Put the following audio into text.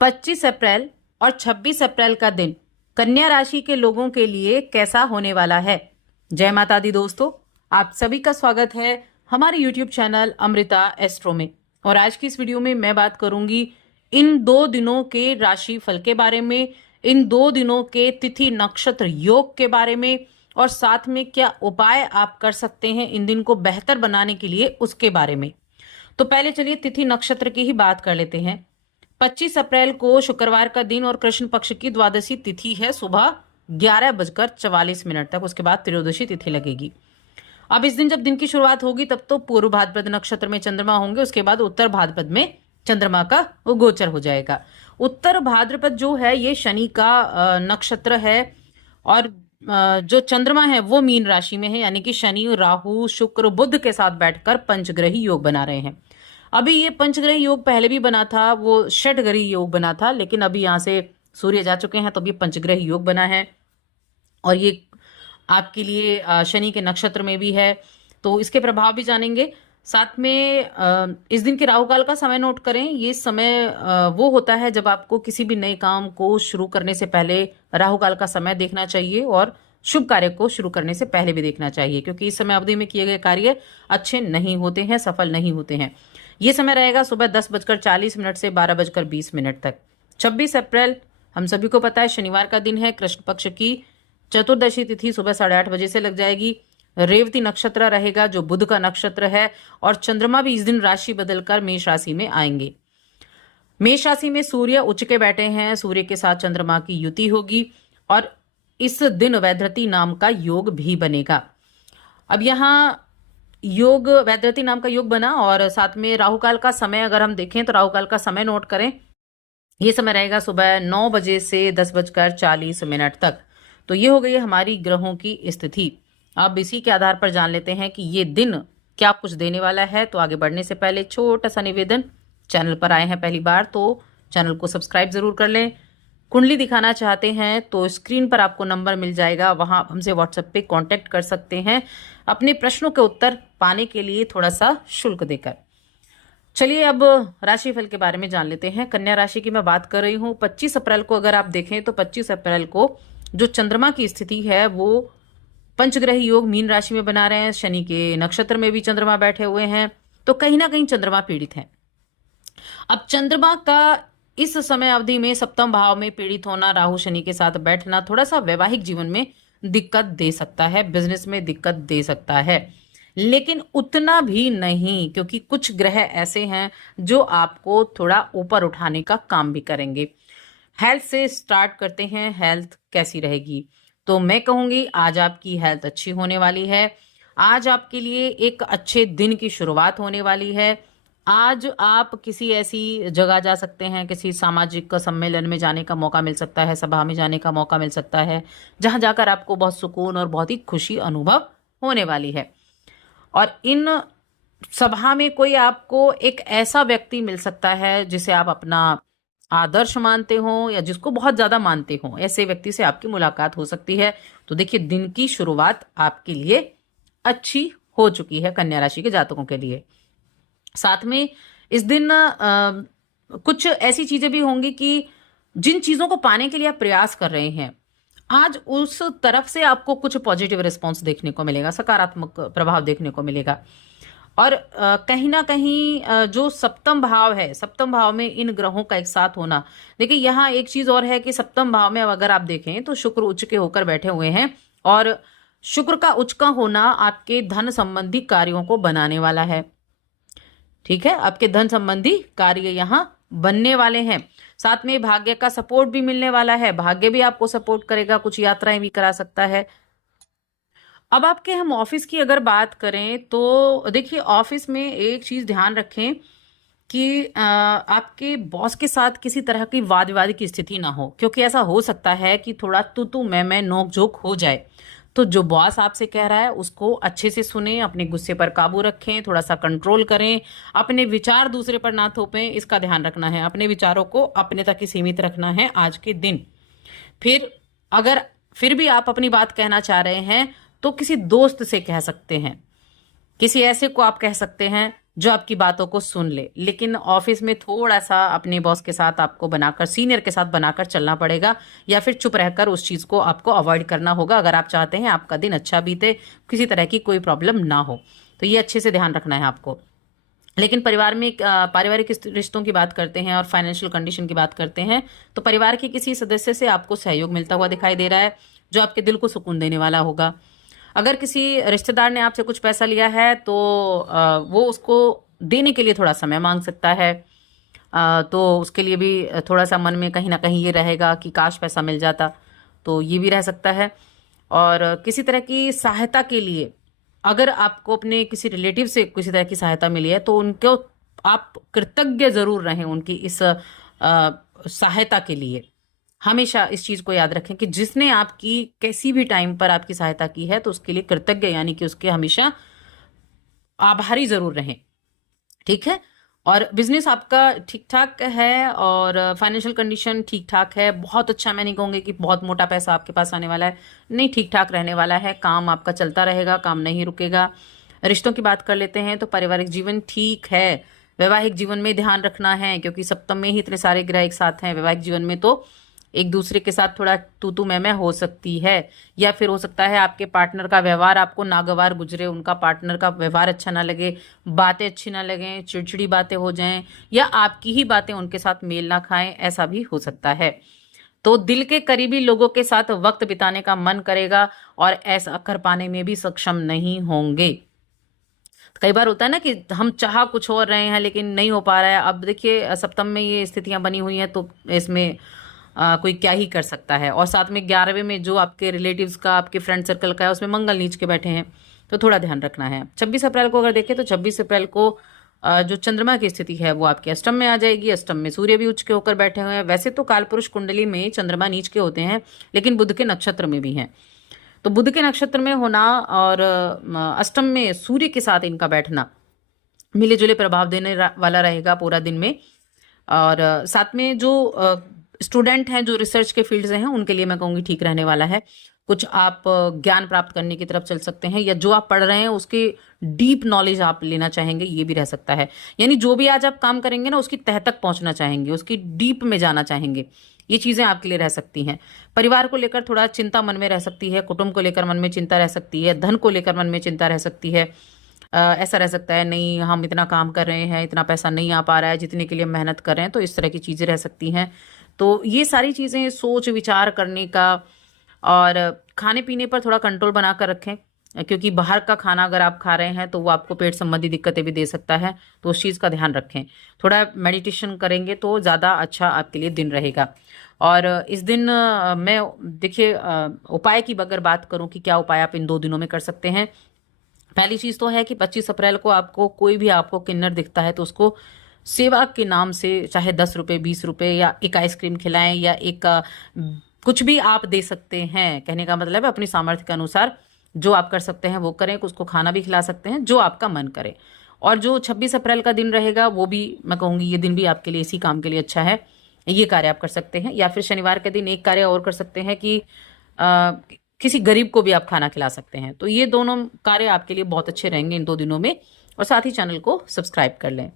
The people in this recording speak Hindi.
25 अप्रैल और 26 अप्रैल का दिन कन्या राशि के लोगों के लिए कैसा होने वाला है। जय माता दी दोस्तों, आप सभी का स्वागत है हमारे YouTube चैनल अमृता एस्ट्रो में। और आज की इस वीडियो में मैं बात करूंगी इन 2 दिनों के राशि फल के बारे में, इन 2 दिनों के तिथि नक्षत्र योग के बारे में, और साथ में क्या उपाय आप कर सकते हैं इन दिन को बेहतर बनाने के लिए उसके बारे में। तो पहले चलिए तिथि नक्षत्र की ही बात कर लेते हैं। 25 अप्रैल को शुक्रवार का दिन और कृष्ण पक्ष की द्वादशी तिथि है सुबह 11:44 तक। उसके बाद त्रयोदशी तिथि लगेगी। अब इस दिन जब दिन की शुरुआत होगी तब तो पूर्व भाद्रपद नक्षत्र में चंद्रमा होंगे, उसके बाद उत्तर भाद्रपद में चंद्रमा का गोचर हो जाएगा। उत्तर भाद्रपद जो है ये शनि का नक्षत्र है, और जो चंद्रमा है वो मीन राशि में है, यानी कि शनि राहु शुक्र बुध के साथ बैठकर पंचग्रही योग बना रहे हैं। अभी ये पंचग्रही योग पहले भी बना था, वो षटग्रही योग बना था, लेकिन अभी यहाँ से सूर्य जा चुके हैं तो अभी पंचग्रही योग बना है, और ये आपके लिए शनि के नक्षत्र में भी है, तो इसके प्रभाव भी जानेंगे। साथ में इस दिन के राहु काल का समय नोट करें। ये समय वो होता है जब आपको किसी भी नए काम को शुरू करने से पहले राहु काल का समय देखना चाहिए, और शुभ कार्य को शुरू करने से पहले भी देखना चाहिए, क्योंकि इस समय अवधि में किए गए कार्य अच्छे नहीं होते हैं, सफल नहीं होते हैं। ये समय रहेगा सुबह 10:40 से 12:20 तक। 26 अप्रैल हम सभी को पता है शनिवार का दिन है। कृष्ण पक्ष की चतुर्दशी तिथि सुबह 8:30 बजे से लग जाएगी। रेवती नक्षत्र रहेगा जो बुध का नक्षत्र है, और चंद्रमा भी इस दिन राशि बदलकर मेष राशि में आएंगे। मेष राशि में सूर्य उच्च के बैठे हैं, सूर्य के साथ चंद्रमा की युति होगी, और इस दिन वैधृति नाम का योग भी बनेगा। अब यहाँ योग वैधृति नाम का योग बना, और साथ में राहु काल का समय अगर हम देखें तो राहु काल का समय नोट करें। ये समय रहेगा सुबह 9 बजे से 10:40 तक। तो ये हो गई हमारी ग्रहों की स्थिति। अब इसी के आधार पर जान लेते हैं कि ये दिन क्या कुछ देने वाला है। तो आगे बढ़ने से पहले छोटा सा निवेदन, चैनल पर आए हैं पहली बार तो चैनल को सब्सक्राइब जरूर कर लें। कुंडली दिखाना चाहते हैं तो स्क्रीन पर आपको नंबर मिल जाएगा, वहां हमसे व्हाट्सएप पे कांटेक्ट कर सकते हैं अपने प्रश्नों के उत्तर पाने के लिए थोड़ा सा शुल्क देकर। चलिए अब राशिफल के बारे में जान लेते हैं। कन्या राशि की मैं बात कर रही हूँ। 25 अप्रैल को अगर आप देखें तो 25 अप्रैल को जो चंद्रमा की स्थिति है वो पंचग्रही योग मीन राशि में बना रहे हैं। शनि के नक्षत्र में भी चंद्रमा बैठे हुए हैं, तो कहीं ना कहीं चंद्रमा पीड़ित है। अब चंद्रमा का इस समय अवधि में सप्तम भाव में पीड़ित होना, राहु शनि के साथ बैठना थोड़ा सा वैवाहिक जीवन में दिक्कत दे सकता है, बिजनेस में दिक्कत दे सकता है, लेकिन उतना भी नहीं, क्योंकि कुछ ग्रह ऐसे हैं जो आपको थोड़ा ऊपर उठाने का काम भी करेंगे। हेल्थ से स्टार्ट करते हैं। हेल्थ कैसी रहेगी तो मैं कहूंगी आज आपकी हेल्थ अच्छी होने वाली है। आज आपके लिए एक अच्छे दिन की शुरुआत होने वाली है। आज आप किसी ऐसी जगह जा सकते हैं, किसी सामाजिक सम्मेलन में जाने का मौका मिल सकता है, सभा में जाने का मौका मिल सकता है, जहां जाकर आपको बहुत सुकून और बहुत ही खुशी अनुभव होने वाली है। और इन सभा में कोई आपको एक ऐसा व्यक्ति मिल सकता है जिसे आप अपना आदर्श मानते हो या जिसको बहुत ज्यादा मानते हो, ऐसे व्यक्ति से आपकी मुलाकात हो सकती है। तो देखिए दिन की शुरुआत आपके लिए अच्छी हो चुकी है कन्या राशि के जातकों के लिए। साथ में इस दिन कुछ ऐसी चीजें भी होंगी कि जिन चीजों को पाने के लिए आप प्रयास कर रहे हैं, आज उस तरफ से आपको कुछ पॉजिटिव रिस्पॉन्स देखने को मिलेगा, सकारात्मक प्रभाव देखने को मिलेगा। और कहीं ना कहीं जो सप्तम भाव है, सप्तम भाव में इन ग्रहों का एक साथ होना, देखिए यहाँ एक चीज और है कि सप्तम भाव में अगर आप देखें तो शुक्र उच्च के होकर बैठे हुए हैं, और शुक्र का उच्च का होना आपके धन संबंधी कार्यों को बनाने वाला है। ठीक है, आपके धन संबंधी कार्य यहाँ बनने वाले हैं। साथ में भाग्य का सपोर्ट भी मिलने वाला है, भाग्य भी आपको सपोर्ट करेगा, कुछ यात्राएं भी करा सकता है। अब आपके हम ऑफिस की अगर बात करें तो देखिए ऑफिस में एक चीज ध्यान रखें कि आपके बॉस के साथ किसी तरह की वाद विवाद की स्थिति ना हो, क्योंकि ऐसा हो सकता है कि थोड़ा तू मैं नोक झोंक हो जाए। तो जो बॉस आपसे कह रहा है उसको अच्छे से सुने, अपने गुस्से पर काबू रखें, थोड़ा सा कंट्रोल करें, अपने विचार दूसरे पर ना थोपें, इसका ध्यान रखना है। अपने विचारों को अपने तक ही सीमित रखना है आज के दिन। फिर भी आप अपनी बात कहना चाह रहे हैं तो किसी दोस्त से कह सकते हैं, किसी ऐसे को आप कह सकते हैं जो आपकी बातों को सुन ले। लेकिन ऑफिस में थोड़ा सा अपने बॉस के साथ आपको बनाकर, सीनियर के साथ बनाकर चलना पड़ेगा, या फिर चुप रहकर उस चीज़ को आपको अवॉइड करना होगा अगर आप चाहते हैं आपका दिन अच्छा बीते, किसी तरह की कोई प्रॉब्लम ना हो। तो ये अच्छे से ध्यान रखना है आपको। लेकिन परिवार में पारिवारिक रिश्तों की बात करते हैं और फाइनेंशियल कंडीशन की बात करते हैं, तो परिवार के किसी सदस्य से आपको सहयोग मिलता हुआ दिखाई दे रहा है, जो आपके दिल को सुकून देने वाला होगा। अगर किसी रिश्तेदार ने आपसे कुछ पैसा लिया है तो वो उसको देने के लिए थोड़ा समय मांग सकता है। तो उसके लिए भी थोड़ा सा मन में कहीं ना कहीं ये रहेगा कि काश पैसा मिल जाता, तो ये भी रह सकता है। और किसी तरह की सहायता के लिए अगर आपको अपने किसी रिलेटिव से किसी तरह की सहायता मिली है तो उनको आप कृतज्ञ जरूर रहें उनकी इस सहायता के लिए। हमेशा इस चीज को याद रखें कि जिसने आपकी किसी भी टाइम पर आपकी सहायता की है तो उसके लिए कृतज्ञ, यानी कि उसके हमेशा आभारी जरूर रहें। ठीक है। और बिजनेस आपका ठीक ठाक है और फाइनेंशियल कंडीशन ठीक ठाक है। बहुत अच्छा मैं नहीं कहूँगी कि बहुत मोटा पैसा आपके पास आने वाला है, नहीं, ठीक ठाक रहने वाला है। काम आपका चलता रहेगा, काम नहीं रुकेगा। रिश्तों की बात कर लेते हैं तो पारिवारिक जीवन ठीक है। वैवाहिक जीवन में ध्यान रखना है, क्योंकि सप्तम में ही इतने सारे ग्रह एक साथ हैं। वैवाहिक जीवन में तो एक दूसरे के साथ थोड़ा तू तू मैं हो सकती है, या फिर हो सकता है आपके पार्टनर का व्यवहार आपको नागवार गुजरे, उनका पार्टनर का व्यवहार अच्छा ना लगे, बातें अच्छी ना लगें, चिड़चिड़ी बातें हो जाएं, या आपकी ही बातें उनके साथ मेल ना खाएं, ऐसा भी हो सकता है। तो दिल के करीबी लोगों के साथ वक्त बिताने का मन करेगा और ऐसा कर पाने में भी सक्षम नहीं होंगे। कई बार होता है ना कि हम चाह कुछ और रहे हैं लेकिन नहीं हो पा रहा है। अब देखिए सप्तम में ये स्थितियां बनी हुई हैं तो इसमें कोई क्या ही कर सकता है। और साथ में 11वें में जो आपके रिलेटिव्स का, आपके फ्रेंड सर्कल का है, उसमें मंगल नीच के बैठे हैं, तो थोड़ा ध्यान रखना है। 26 अप्रैल को अगर देखें तो 26 अप्रैल को जो चंद्रमा की स्थिति है वो आपके अष्टम में आ जाएगी। अष्टम में सूर्य भी उच्च के होकर बैठे हुए हैं। वैसे तो कालपुरुष कुंडली में चंद्रमा नीच के होते हैं, लेकिन बुध के नक्षत्र में भी हैं। तो बुध के नक्षत्र में होना और अष्टम में सूर्य के साथ इनका बैठना मिले जुले प्रभाव देने वाला रहेगा पूरा दिन में। और साथ में जो स्टूडेंट हैं, जो रिसर्च के फील्ड से हैं, उनके लिए मैं कहूँगी ठीक रहने वाला है। कुछ आप ज्ञान प्राप्त करने की तरफ चल सकते हैं, या जो आप पढ़ रहे हैं उसकी डीप नॉलेज आप लेना चाहेंगे, ये भी रह सकता है। यानी जो भी आज आप काम करेंगे ना, उसकी तह तक पहुंचना चाहेंगे, उसकी डीप में जाना चाहेंगे। ये चीजें आपके लिए रह सकती हैं। परिवार को लेकर थोड़ा चिंता मन में रह सकती है, कुटुंब को लेकर मन में चिंता रह सकती है, धन को लेकर मन में चिंता रह सकती है। ऐसा रह सकता है, नहीं हम इतना काम कर रहे हैं, इतना पैसा नहीं आ पा रहा है जितने के लिए मेहनत कर रहे हैं, तो इस तरह की चीजें रह सकती हैं। तो ये सारी चीजें सोच विचार करने का, और खाने पीने पर थोड़ा कंट्रोल बना कर रखें, क्योंकि बाहर का खाना अगर आप खा रहे हैं तो वो आपको पेट संबंधी दिक्कतें भी दे सकता है, तो उस चीज़ का ध्यान रखें। थोड़ा मेडिटेशन करेंगे तो ज़्यादा अच्छा आपके लिए दिन रहेगा। और इस दिन मैं देखिए उपाय की अगर बात करूं कि क्या उपाय आप इन 2 दिनों में कर सकते हैं। पहली चीज़ तो है कि 25 अप्रैल को आपको कोई भी आपको किन्नर दिखता है तो उसको सेवा के नाम से चाहे 10 रुपये, 20 रुपये, या एक आइसक्रीम खिलाएं, या एक कुछ भी आप दे सकते हैं। कहने का मतलब है अपनी सामर्थ्य के अनुसार जो आप कर सकते हैं वो करें। उसको खाना भी खिला सकते हैं, जो आपका मन करे। और जो 26 अप्रैल का दिन रहेगा वो भी मैं कहूँगी ये दिन भी आपके लिए इसी काम के लिए अच्छा है। ये कार्य आप कर सकते हैं। या फिर शनिवार के दिन एक कार्य और कर सकते हैं कि किसी गरीब को भी आप खाना खिला सकते हैं। तो ये दोनों कार्य आपके लिए बहुत अच्छे रहेंगे इन 2 दिनों में। और साथ ही चैनल को सब्सक्राइब कर लें।